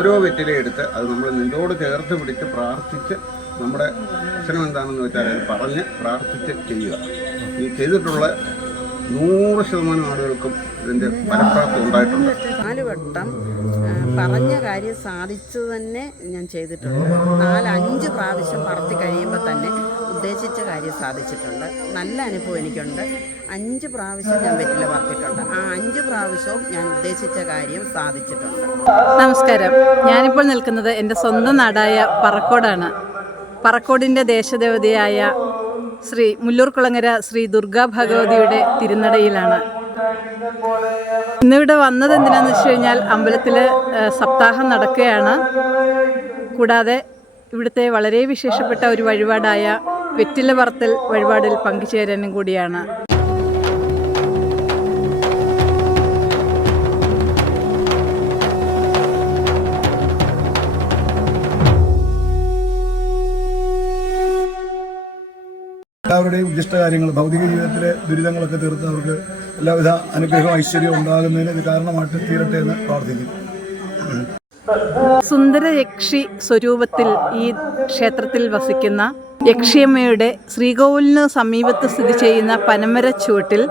ഓരോ വെറ്റിലയെടുത്ത് അത് നമ്മൾ നെഞ്ചോട് ചേർത്ത് പിടിച്ച് പ്രാർത്ഥിച്ച് നമ്മുടെ പ്രശ്നം എന്താണെന്ന് വെച്ചാൽ അത് പറഞ്ഞ് പ്രാർത്ഥിച്ച് ചെയ്യുക. ഈ ചെയ്തിട്ടുള്ള 100% ആളുകൾക്കും ഇതിൻ്റെ ഫലപ്രാപ്തി ഉണ്ടായിട്ടുണ്ട്. 4 വട്ടം പറഞ്ഞ കാര്യം സാധിച്ചു തന്നെ ഞാൻ ചെയ്തിട്ടുണ്ട്. 4-5 പ്രാവശ്യം പറത്തി കഴിയുമ്പോൾ തന്നെ ഉദ്ദേശിച്ച കാര്യം സാധിച്ചിട്ടുണ്ട്. നല്ല അനുഭവം എനിക്കുണ്ട്. 5 പ്രാവശ്യം ഞാൻ വെറ്റില പറത്തിയിട്ടുണ്ട്. ആ 5 പ്രാവശ്യവും ഞാൻ ഉദ്ദേശിച്ച കാര്യം സാധിച്ചിട്ടുണ്ട്. നമസ്കാരം. ഞാനിപ്പോൾ നിൽക്കുന്നത് എൻ്റെ സ്വന്തം നാടായ പറക്കോടാണ്. പറക്കോടിൻ്റെ ദേശദേവതയായ ശ്രീ മുല്ലൂർക്കുളങ്ങര ശ്രീ ദുർഗാ ഭഗവതിയുടെ തിരുനടയിലാണ്. ഇന്നിവിടെ വന്നത് എന്തിനാണെന്ന് വെച്ച് കഴിഞ്ഞാൽ അമ്പലത്തിൽ സപ്താഹം നടക്കുകയാണ്. കൂടാതെ ഇവിടുത്തെ വളരെ വിശേഷപ്പെട്ട ഒരു വഴിപാടായ വെറ്റില പറത്തൽ വഴിപാടിൽ പങ്കുചേരാനും കൂടിയാണ്. എല്ലാവരുടെയും ഉദ്ദിഷ്ട കാര്യങ്ങൾ, ഭൗതിക ജീവിതത്തിലെ ദുരിതങ്ങളൊക്കെ തീർത്ത് അവർക്ക് എല്ലാവിധ അനുഗ്രഹവും ഐശ്വര്യവും ഉണ്ടാകുന്നതിന് ഇത് കാരണമായിട്ട് തീരട്ടെ എന്ന് പ്രാർത്ഥിക്കുന്നു. സുന്ദര യക്ഷി സ്വരൂപത്തിൽ ഈ ക്ഷേത്രത്തിൽ വസിക്കുന്ന യക്ഷിയമ്മയുടെ ശ്രീകോവിലിന് സമീപത്ത് സ്ഥിതി ചെയ്യുന്ന പനമര ചുവട്ടിൽ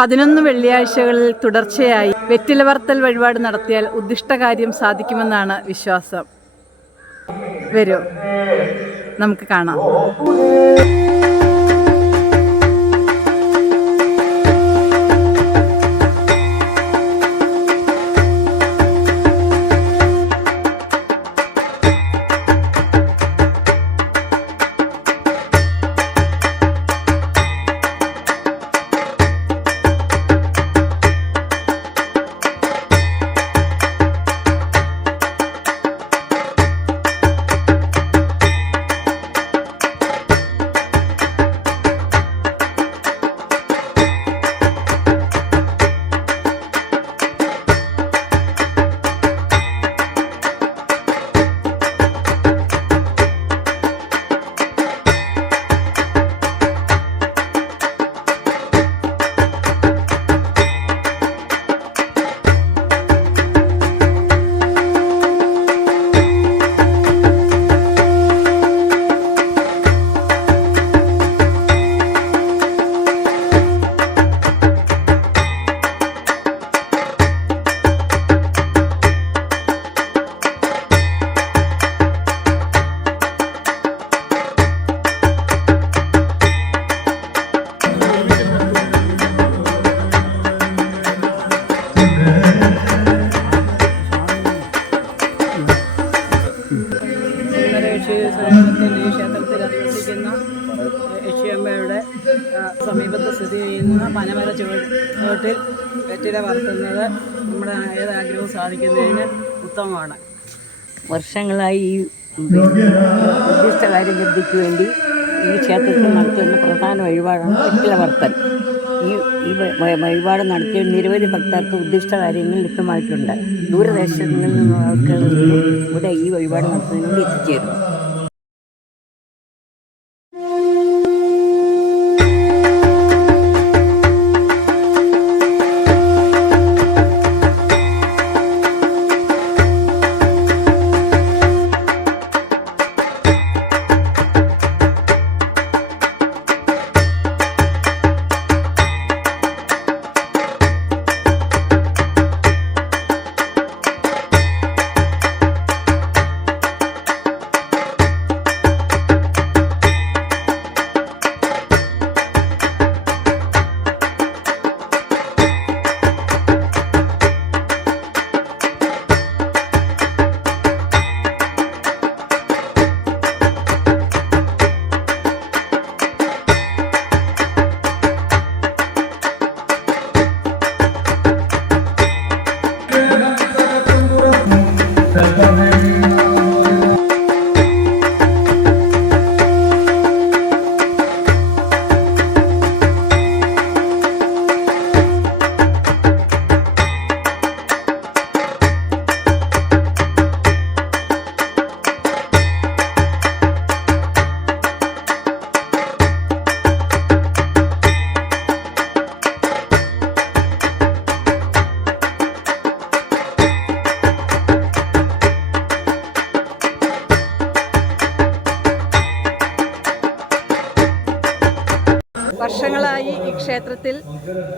11 വെള്ളിയാഴ്ചകളിൽ തുടർച്ചയായി വെറ്റില പറത്തൽ വഴിപാട് നടത്തിയാൽ ഉദ്ദിഷ്ടകാര്യം സാധിക്കുമെന്നാണ് വിശ്വാസം. വരൂ, നമുക്ക് കാണാം. ഈ ക്ഷേത്രത്തിൽ അധിവസിക്കുന്ന യക്ഷിയമ്മയുടെ സമീപത്ത് സ്ഥിതി ചെയ്യുന്ന പനമര ചുവട്ടിൽ വെറ്റില പറത്തുന്നത് നമ്മുടെ ഏതാഗ്രഹവും സാധിക്കുന്നതിന് ഉത്തമമാണ്. വർഷങ്ങളായി ഈ ഉദ്ദിഷ്ടകാര്യം ലബ്ധിക്ക് വേണ്ടി ഈ ക്ഷേത്രത്തിൽ നടത്തുന്ന പ്രധാന വഴിപാടാണ് വെറ്റില പറത്തൽ. ഈ വഴിപാട് നടത്തിയ നിരവധി ഭക്തർക്ക് ഉദ്ദിഷ്ട കാര്യങ്ങൾ ലഭ്യമായിട്ടുണ്ട്. ദൂരദേശങ്ങളിൽ നിന്നുള്ള ആൾക്കാർ ഇവിടെ ഈ വഴിപാട് നടത്തുന്നതിന് വേണ്ടി എത്തിച്ചേരുന്നു. വർഷങ്ങളായി ഈ ക്ഷേത്രത്തിൽ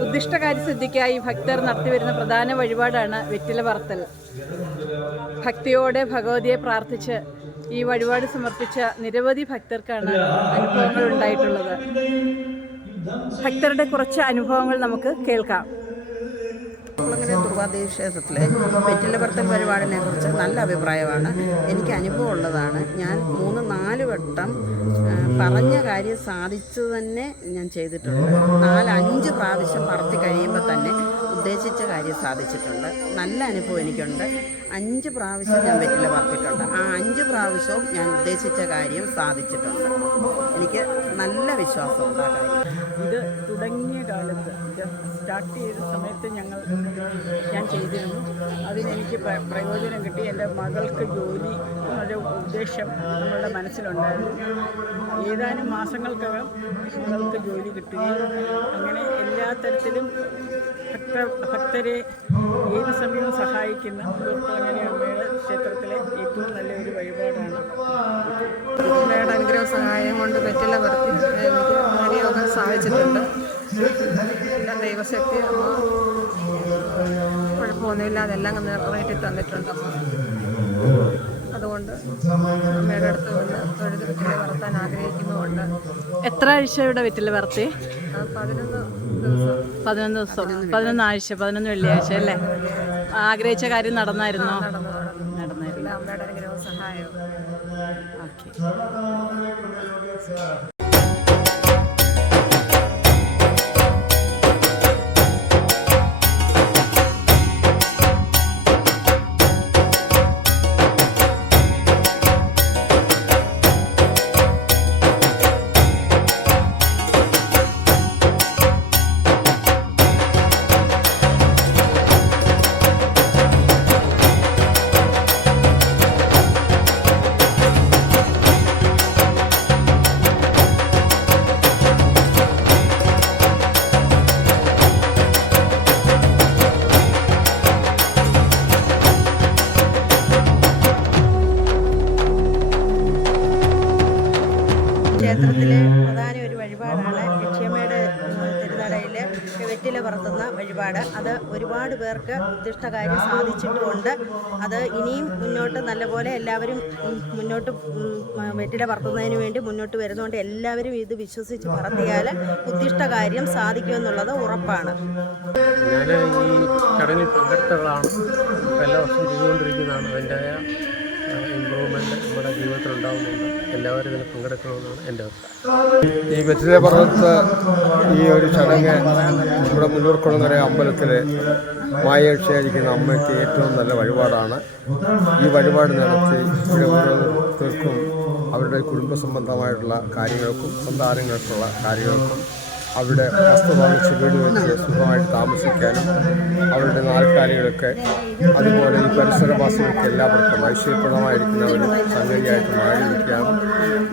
ഉദ്ദിഷ്ടകാര്യസിദ്ധിക്കായി ഭക്തർ നടത്തിവരുന്ന പ്രധാന വഴിപാടാണ് വെറ്റില പറത്തൽ. ഭക്തിയോടെ ഭഗവതിയെ പ്രാർത്ഥിച്ച് ഈ വഴിപാട് സമർപ്പിച്ച നിരവധി ഭക്തർക്കാണ് അനുഭവങ്ങൾ ഉണ്ടായിട്ടുള്ളത്. ഭക്തരുടെ കുറച്ച് അനുഭവങ്ങൾ നമുക്ക് കേൾക്കാം. കുളങ്ങര ദുർഗാദേവി ക്ഷേത്രത്തിലെ വെറ്റില പറത്തൽ വഴിപാടിനെ കുറിച്ച് നല്ല അഭിപ്രായമാണ്. എനിക്ക് അനുഭവം ഉള്ളതാണ്. ഞാൻ 3-4 വട്ടം പറഞ്ഞ കാര്യം സാധിച്ചത് തന്നെ ഞാൻ ചെയ്തിട്ടുണ്ട്. 4-5 പ്രാവശ്യം പറത്തി കഴിയുമ്പോൾ തന്നെ ഉദ്ദേശിച്ച കാര്യം സാധിച്ചിട്ടുണ്ട്. നല്ല അനുഭവം എനിക്കുണ്ട്. 5 പ്രാവശ്യം ഞാൻ വെറ്റില പറത്തിയിട്ടുണ്ട്. ആ 5 പ്രാവശ്യവും ഞാൻ ഉദ്ദേശിച്ച കാര്യം സാധിച്ചിട്ടുണ്ട്. എനിക്ക് നല്ല വിശ്വാസമുണ്ട് ആ കാര്യം. ഇത് തുടങ്ങിയ കാലത്ത് സ്റ്റാർട്ട് ചെയ്ത സമയത്ത് ഞാൻ ചെയ്തിരുന്നു. അതിനെനിക്ക് പ്രയോജനം കിട്ടി. എൻ്റെ മകൾക്ക് ജോലി ഒരു ഉദ്ദേശം നമ്മളുടെ മനസ്സിലുണ്ടായിരുന്നു. ഏതാനും മാസങ്ങൾക്കകം മകൾക്ക് ജോലി കിട്ടുകയും അങ്ങനെ എല്ലാ തരത്തിലും ഭക്തരെ ഏത് സമയവും സഹായിക്കുന്ന കുളങ്ങര അമ്മയുടെ ക്ഷേത്രത്തിലെ ഏറ്റവും നല്ലൊരു വഴിപാടാണ്. അമ്മയുടെ അനുഗ്രഹ സഹായം കൊണ്ട് വെറ്റില പറത്തി എനിക്ക് കാര്യമൊക്കെ സാധിച്ചിട്ടുണ്ട്. എല്ലാം ദൈവശക്തി അമ്മ കുഴപ്പമൊന്നുമില്ല, അതെല്ലാം നിറവേറ്റി തന്നിട്ടുണ്ട് അമ്മ. അതുകൊണ്ട് അമ്മയുടെ അടുത്ത് വന്ന് തൊഴുത് വെറ്റില പറത്താൻ ആഗ്രഹിക്കുന്നുമുണ്ട്. എത്ര ആഴ്ചയുടെ വെറ്റില പറത്തി? 11 ദിവസം 11 ആഴ്ച, 11 വെള്ളിയാഴ്ച അല്ലേ? ആഗ്രഹിച്ച കാര്യം നടന്നായിരുന്നോ? നടന്നായിരുന്നു. അമ്മയുടെ അനുഗ്രഹവും സഹായവും. ഓക്കെ. ക്ഷേത്രത്തിലെ പ്രധാന ഒരു വഴിപാടാണ് ലക്ഷ്മിയമ്മയുടെ തിരുനടയിലെ വെറ്റില പറത്തുന്ന വഴിപാട്. അത് ഒരുപാട് പേർക്ക് ഉദ്ദിഷ്ടകാര്യം സാധിച്ചിട്ടുമുണ്ട്. അത് ഇനിയും മുന്നോട്ട് നല്ലപോലെ എല്ലാവരും മുന്നോട്ട് വെറ്റില പറത്തുന്നതിന് വേണ്ടി മുന്നോട്ട് വരുന്നതുകൊണ്ട് എല്ലാവരും ഇത് വിശ്വസിച്ച് പറത്തിയാൽ ഉദ്ദിഷ്ടകാര്യം സാധിക്കുമെന്നുള്ളത് ഉറപ്പാണ്. ഞാൻ ഈ ചടങ്ങിൽ പങ്കെടുത്തതാണ്. എല്ലാ വർഷവും ചെയ്തുകൊണ്ടിരിക്കുന്നതാണ്. അതിൻ്റെതായ ഇമ്പ്രൂവ്മെൻറ്റ് നമ്മുടെ ജീവിതത്തിൽ ഉണ്ടാകുന്നുണ്ട്. എല്ലാവരും ഇതിൽ പങ്കെടുക്കണമെന്നാണ് എൻ്റെ അഭിപ്രായം. ഈ വെറ്റില പറത്ത് ഈ ഒരു ചടങ്ങ് നമ്മുടെ മുല്ലൂർക്കുളങ്ങര അമ്പലത്തിൽ മായക്ഷയായിരിക്കുന്ന അമ്മയ്ക്ക് ഏറ്റവും നല്ല വഴിപാടാണ്. ഈ വഴിപാട് നടത്തി ഇവിടെ ഓരോരുത്തർക്കും അവരുടെ കുടുംബ സംബന്ധമായിട്ടുള്ള കാര്യങ്ങൾക്കും സന്താനങ്ങൾക്കുള്ള കാര്യങ്ങൾക്കും അവിടെ വസ്തു വാങ്ങിച്ച് വീട് വെച്ച് സുഖമായിട്ട് താമസിക്കാനും അവരുടെ നാൽക്കാലികളൊക്കെ അതുപോലെ ഈ പരിസരവാസികൾക്ക് എല്ലാവർക്കും ഐശ്വര്യപ്രദമായിരിക്കുന്ന ഒരു സംഗതിയായിട്ട് മാറിയിരിക്കുകയാണ്.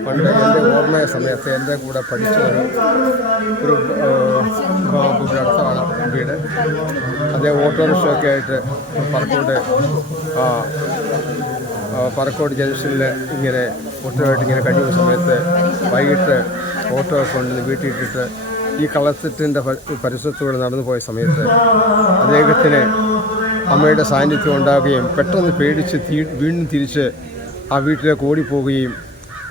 പണ്ട് എൻ്റെ ഓർമ്മയ സമയത്ത് എൻ്റെ കൂടെ പഠിച്ച ഒരു അടുത്താണ് വീട്. അതേ ഓട്ടോറിക്ഷയൊക്കെ ആയിട്ട് പറക്കോട് ജംഗ്ഷനിൽ ഇങ്ങനെ ഓട്ടോയായിട്ട് ഇങ്ങനെ കഴിയുന്ന സമയത്ത് വൈകിട്ട് ഓട്ടോ കൊണ്ടുവന്ന് വീട്ടിലിട്ടിട്ട് ഈ കളത്തിൻ്റെ പരിസരത്തൂടെ നടന്നു പോയ സമയത്ത് അദ്ദേഹത്തിന് അമ്മയുടെ സാന്നിധ്യം ഉണ്ടാവുകയും പെട്ടെന്ന് പേടിച്ച് വീണ്ടും തിരിച്ച് ആ വീട്ടിലേക്ക് ഓടിപ്പോവുകയും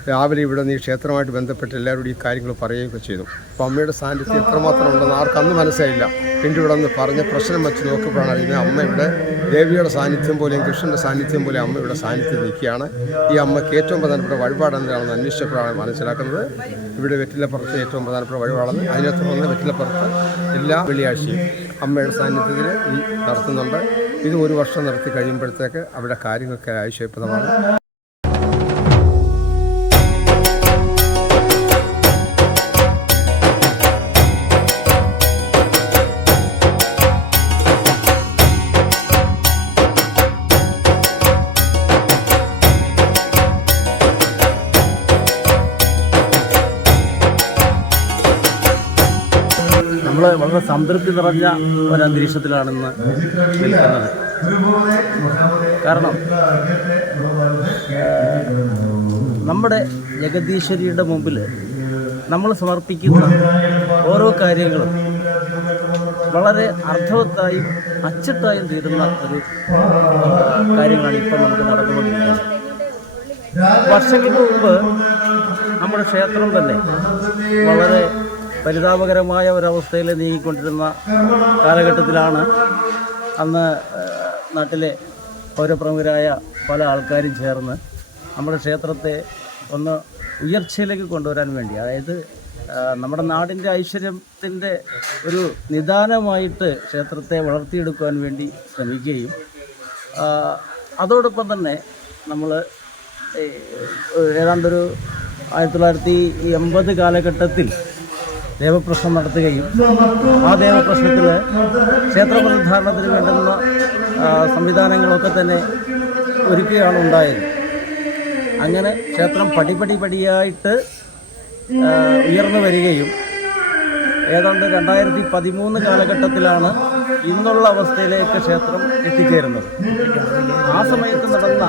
രാവിലെ ഇവിടെ നിന്ന് ഈ ക്ഷേത്രമായിട്ട് ബന്ധപ്പെട്ട് എല്ലാവരോടും ഈ കാര്യങ്ങൾ പറയുകയൊക്കെ ചെയ്തു. അപ്പോൾ അമ്മയുടെ സാന്നിധ്യം എത്രമാത്രം ഉണ്ടെന്ന് ആർക്കന്ന് മനസ്സിലായില്ല. പിന്നെ ഇവിടെ നിന്ന് പറഞ്ഞ പ്രശ്നം വെച്ച് നോക്കുമ്പോഴാണ് അറിയുന്നത് അമ്മ ഇവിടെ ദേവിയുടെ സാന്നിധ്യം പോലെയും കൃഷ്ണൻ്റെ സാന്നിധ്യം പോലെ അമ്മ ഇവിടെ സാന്നിധ്യം നിൽക്കുകയാണ്. ഈ അമ്മയ്ക്ക് ഏറ്റവും പ്രധാനപ്പെട്ട വഴിപാട് എന്താണെന്ന് അന്വേഷിച്ചപ്പോഴാണ് മനസ്സിലാക്കുന്നത് ഇവിടെ വെറ്റിലപ്പുറത്ത് ഏറ്റവും പ്രധാനപ്പെട്ട വഴിപാടെന്ന്. അതിനെ തുടർന്ന് വെറ്റിലപ്പുറത്ത് എല്ലാ വെള്ളിയാഴ്ചയും അമ്മയുടെ സാന്നിധ്യത്തിൽ ഈ നടത്തുന്നുണ്ട്. ഇത് 1 വർഷം നടത്തി കഴിയുമ്പോഴത്തേക്ക് അവിടെ കാര്യങ്ങളൊക്കെ ഐശ്വര്യപ്രദമാണ്. നമ്മൾ വളരെ സംതൃപ്തി നിറഞ്ഞ ഒരന്തരീക്ഷത്തിലാണെന്ന് നിൽക്കുന്നത്. കാരണം നമ്മുടെ ജഗദീശ്വരിയുടെ മുമ്പിൽ നമ്മൾ സമർപ്പിക്കുന്ന ഓരോ കാര്യങ്ങളും വളരെ അർത്ഥവത്തായും അച്ചട്ടായും തീരുന്ന ഒരു കാര്യങ്ങളാണ് ഇപ്പം നമുക്ക് നടന്നുകൊണ്ടിരിക്കുന്നത്. വർഷങ്ങൾക്ക് മുമ്പ് നമ്മുടെ ക്ഷേത്രം തന്നെ വളരെ പരിതാപകരമായ ഒരവസ്ഥയിൽ നീങ്ങിക്കൊണ്ടിരുന്ന കാലഘട്ടത്തിലാണ് അന്ന് നാട്ടിലെ പൗരപ്രമുഖരായ പല ആൾക്കാരും ചേർന്ന് നമ്മുടെ ക്ഷേത്രത്തെ ഒന്ന് ഉയർച്ചയിലേക്ക് കൊണ്ടുവരാൻ വേണ്ടി, അതായത് നമ്മുടെ നാടിൻ്റെ ഐശ്വര്യത്തിൻ്റെ ഒരു നിദാനമായിട്ട് ക്ഷേത്രത്തെ വളർത്തിയെടുക്കുവാൻ വേണ്ടി ശ്രമിക്കുകയും അതോടൊപ്പം തന്നെ നമ്മൾ ഏതാണ്ടൊരു 1980 കാലഘട്ടത്തിൽ ദേവപ്രശ്നം നടത്തുകയും ആ ദേവപ്രശ്നത്തിൽ ക്ഷേത്ര പുനരുദ്ധാരണത്തിന് വേണ്ടുന്ന സംവിധാനങ്ങളൊക്കെ തന്നെ ഒരുക്കുകയാണ് ഉണ്ടായത്. അങ്ങനെ ക്ഷേത്രം പടിയായിട്ട് ഉയർന്നു വരികയും ഏതാണ്ട് 2013 കാലഘട്ടത്തിലാണ് ഇന്നുള്ള അവസ്ഥയിലേക്ക് ക്ഷേത്രം എത്തിച്ചേരുന്നത്. ആ സമയത്ത് നടന്ന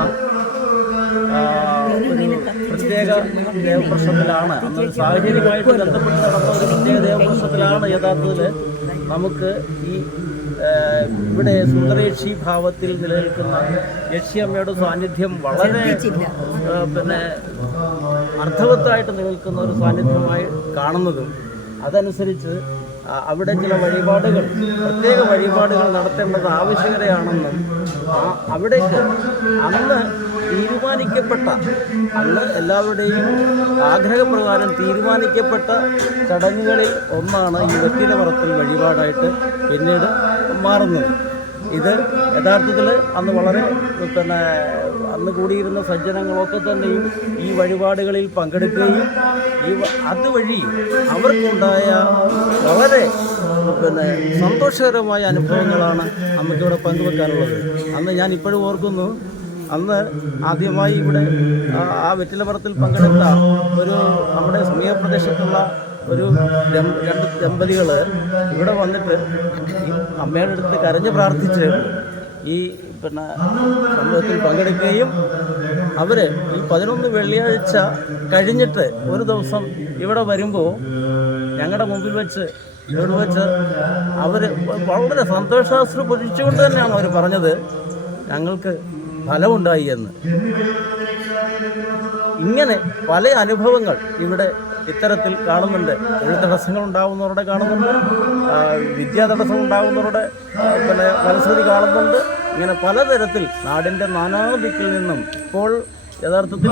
ഒരു പ്രത്യേക ദേവപ്രശ്നത്തിലാണ്, അന്ന് സാഹചര്യമായിട്ട് ബന്ധപ്പെട്ട് നടന്ന ഒരു പ്രത്യേക ദേവപ്രശ്നത്തിലാണ് യഥാർത്ഥത്തിൽ നമുക്ക് ഈ ഇവിടെ സുന്ദരേക്ഷി ഭാവത്തിൽ നിലനിൽക്കുന്ന യക്ഷിയമ്മയുടെ സാന്നിധ്യം വളരെ അർത്ഥവത്തായിട്ട് നിലനിൽക്കുന്ന ഒരു സാന്നിധ്യമായി കാണുന്നതും അതനുസരിച്ച് അവിടെ ചില വഴിപാടുകൾ, പ്രത്യേക വഴിപാടുകൾ നടത്തേണ്ടത് ആവശ്യകതയാണെന്നും അവിടേക്ക് അന്ന് തീരുമാനിക്കപ്പെട്ട, അന്ന് എല്ലാവരുടെയും ആഗ്രഹപ്രകാരം തീരുമാനിക്കപ്പെട്ട ചടങ്ങുകളിൽ ഒന്നാണ് ഈ വെറ്റില പറത്തൽ വഴിപാടായിട്ട് പിന്നീട് മാറുന്നത്. ഇത് യഥാർത്ഥത്തിൽ അന്ന് വളരെ അന്ന് കൂടിയിരുന്ന സജ്ജനങ്ങളൊക്കെ തന്നെയും ഈ വഴിപാടുകളിൽ പങ്കെടുക്കുകയും അതുവഴി അവർക്കുണ്ടായ വളരെ സന്തോഷകരമായ അനുഭവങ്ങളാണ് നമുക്കിവിടെ പങ്കുവെക്കാനുള്ളത്. അന്ന് ഞാൻ ഇപ്പോഴും ഓർക്കുന്നു, അന്ന് ആദ്യമായി ഇവിടെ ആ വെറ്റിലപ്പുറത്തിൽ പങ്കെടുത്ത ഒരു നമ്മുടെ സമീപപ്രദേശത്തുള്ള ഒരു രണ്ട് ദമ്പതികൾ ഇവിടെ വന്നിട്ട് അമ്മയുടെ അടുത്ത് കരഞ്ഞ് പ്രാർത്ഥിച്ച് ഈ സംഭവത്തിൽ പങ്കെടുക്കുകയും അവർ ഈ 11 വെള്ളിയാഴ്ച കഴിഞ്ഞിട്ട് ഒരു ദിവസം ഇവിടെ വരുമ്പോൾ ഞങ്ങളുടെ മുമ്പിൽ വെച്ച് അവർ വളരെ സന്തോഷാശ്രു പൊഴിച്ചുകൊണ്ട് തന്നെയാണ് അവർ പറഞ്ഞത്, ഞങ്ങൾക്ക് ഫലമുണ്ടായി എന്ന്. ഇങ്ങനെ പല അനുഭവങ്ങൾ ഇവിടെ ഇത്തരത്തിൽ കാണുന്നുണ്ട്. തൊഴിൽ തടസ്സങ്ങൾ ഉണ്ടാകുന്നവരുടെ കാണുന്നുണ്ട്, വിദ്യാ തടസ്സം ഉണ്ടാകുന്നവരുടെ മനസ്ഥിതി കാണുന്നുണ്ട്. ഇങ്ങനെ പലതരത്തിൽ നാടിൻ്റെ നാനാദിക്കിൽ നിന്നും ഇപ്പോൾ യഥാർത്ഥത്തിൽ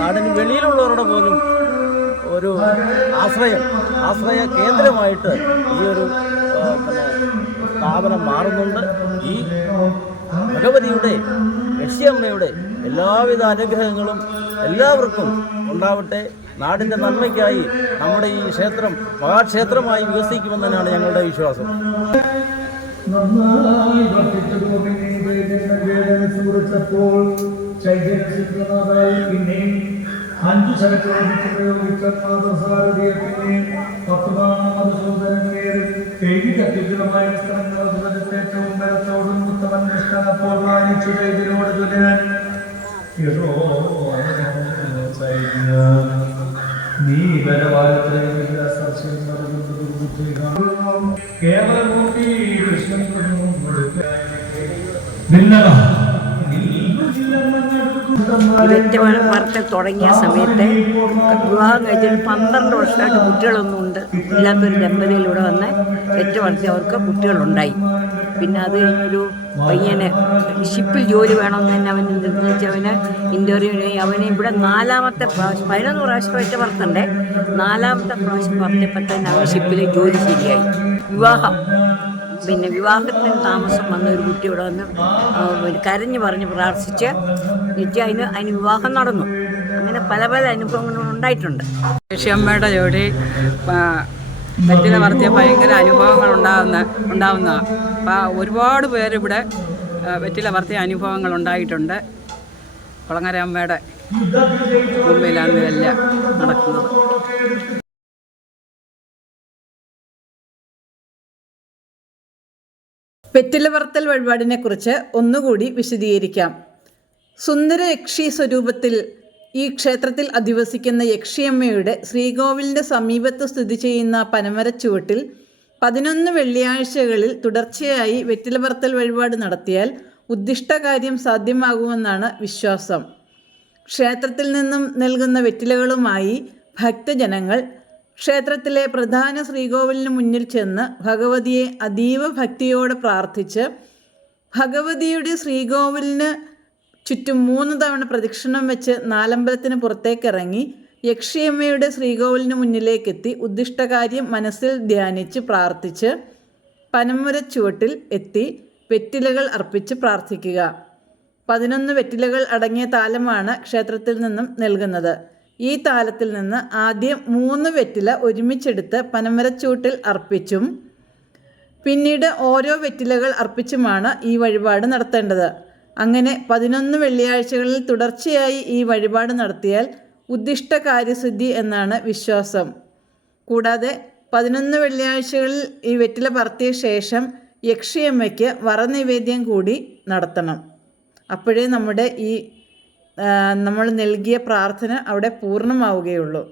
നാടിന് വെളിയിലുള്ളവരുടെ പോലും ഒരു ആശ്രയ കേന്ദ്രമായിട്ട് ഈ ഒരു സ്ഥാപനം മാറുന്നുണ്ട്. ഈ ഭഗവതിയുടെ യക്ഷിയമ്മയുടെ എല്ലാവിധ അനുഗ്രഹങ്ങളും എല്ലാവർക്കും ഉണ്ടാവട്ടെ. നാടിൻ്റെ നന്മയ്ക്കായി നമ്മുടെ ഈ ക്ഷേത്രം മഹാക്ഷേത്രമായി വികസിക്കുമെന്ന് തന്നെയാണ് ഞങ്ങളുടെ വിശ്വാസം. അഞ്ചു സ്ഥലത്തോട് പ്രയോഗിക്കുന്ന എഴുതി കത്തിക്കുന്നമായ സ്ഥലങ്ങളോടും ബലത്തോടും ഉത്തമൻ നിഷ്ഠപ്പോൾ വായിച്ചു ഇതിനോട് തുലൻ നീ ബലവാലത്തെ കേവലമൂർത്തി കൃഷ്ണൻ വർഷം തുടങ്ങിയ സമയത്ത് വിവാഹം കഴിച്ചിട്ട് 12 വർഷമായിട്ട് കുട്ടികളൊന്നും ഇല്ലാത്തൊരു ദമ്പതിയിലൂടെ വന്ന് ഏറ്റവും അവർക്ക് കുട്ടികളുണ്ടായി. പിന്നെ അത് കഴിഞ്ഞൊരു പയ്യന് ഷിപ്പിൽ ജോലി വേണമെന്ന് തന്നെ അവൻ നിർദ്ദേശിച്ചവന് ഇൻ്റർവ്യൂവിന് അവന് ഇവിടെ 4ാമത്തെ പ്രാവശ്യം 11 പ്രാവശ്യം വെച്ച വർത്തുണ്ട്. 4ാമത്തെ പ്രാവശ്യം പറഞ്ഞപ്പോൾ തന്നെ അവൻ ഷിപ്പിൽ ജോലി ശരിയായി. വിവാഹത്തിന് താമസം വന്ന ഒരു കുട്ടി ഇവിടെ വന്ന് കരഞ്ഞ് പറഞ്ഞ് പ്രാർത്ഥിച്ച് അതിന് വിവാഹം നടന്നു. അങ്ങനെ പല അനുഭവങ്ങളും ഉണ്ടായിട്ടുണ്ട്. യക്ഷിയമ്മയുടെ ജോലി വെറ്റില പറത്തിയ ഭയങ്കര അനുഭവങ്ങൾ ഉണ്ടാവുന്നതാണ്. അപ്പോൾ ഒരുപാട് പേരിവിടെ വെറ്റില പറത്തിയ അനുഭവങ്ങൾ ഉണ്ടായിട്ടുണ്ട്. കുളങ്ങര അമ്മയുടെ മുമ്പിലാണ് ഇതെല്ലാം നടക്കുന്നത്. വെറ്റില പറത്തൽ വഴിപാടിനെ കുറിച്ച് ഒന്നുകൂടി വിശദീകരിക്കാം. സുന്ദര യക്ഷി സ്വരൂപത്തിൽ ഈ ക്ഷേത്രത്തിൽ അധിവസിക്കുന്ന യക്ഷിയമ്മയുടെ ശ്രീകോവിലിൻ്റെ സമീപത്ത് സ്ഥിതി ചെയ്യുന്ന പനമരച്ചുവട്ടിൽ 11 വെള്ളിയാഴ്ചകളിൽ തുടർച്ചയായി വെറ്റില പറത്തൽ വഴിപാട് നടത്തിയാൽ ഉദ്ദിഷ്ടകാര്യം സാധ്യമാകുമെന്നാണ് വിശ്വാസം. ക്ഷേത്രത്തിൽ നിന്നും നൽകുന്ന വെറ്റിലകളുമായി ഭക്തജനങ്ങൾ ക്ഷേത്രത്തിലെ പ്രധാന ശ്രീകോവിലിന് മുന്നിൽ ചെന്ന് ഭഗവതിയെ അതീവ ഭക്തിയോടെ പ്രാർത്ഥിച്ച് ഭഗവതിയുടെ ശ്രീകോവിലിന് ചുറ്റും 3 തവണ പ്രദക്ഷിണം വെച്ച് നാലമ്പലത്തിന് പുറത്തേക്കിറങ്ങി യക്ഷിയമ്മയുടെ ശ്രീകോവിലിന് മുന്നിലേക്കെത്തി ഉദ്ദിഷ്ടകാര്യം മനസ്സിൽ ധ്യാനിച്ച് പ്രാർത്ഥിച്ച് പനമരച്ചുവട്ടിൽ എത്തി വെറ്റിലകൾ അർപ്പിച്ച് പ്രാർത്ഥിക്കുക. 11 വെറ്റിലകൾ അടങ്ങിയ താലമാണ് ക്ഷേത്രത്തിൽ നിന്നും നൽകുന്നത്. ഈ താലത്തിൽ നിന്ന് ആദ്യം 3 വെറ്റില ഒരുമിച്ചെടുത്ത് പനമരച്ചുവട്ടിൽ അർപ്പിച്ചും പിന്നീട് ഓരോ വെറ്റിലകൾ അർപ്പിച്ചുമാണ് ഈ വഴിപാട് നടത്തേണ്ടത്. അങ്ങനെ 11 വെള്ളിയാഴ്ചകളിൽ തുടർച്ചയായി ഈ വഴിപാട് നടത്തിയാൽ ഉദ്ദിഷ്ട കാര്യസിദ്ധി എന്നാണ് വിശ്വാസം. കൂടാതെ 11 വെള്ളിയാഴ്ചകളിൽ ഈ വെറ്റില പറത്തിയ ശേഷം യക്ഷിയമ്മയ്ക്ക് വറനിവേദ്യം കൂടി നടത്തണം. അപ്പോഴേ നമ്മുടെ നമ്മൾ നൽകിയ പ്രാർത്ഥന അവിടെ പൂർണ്ണമാവുകയുള്ളൂ.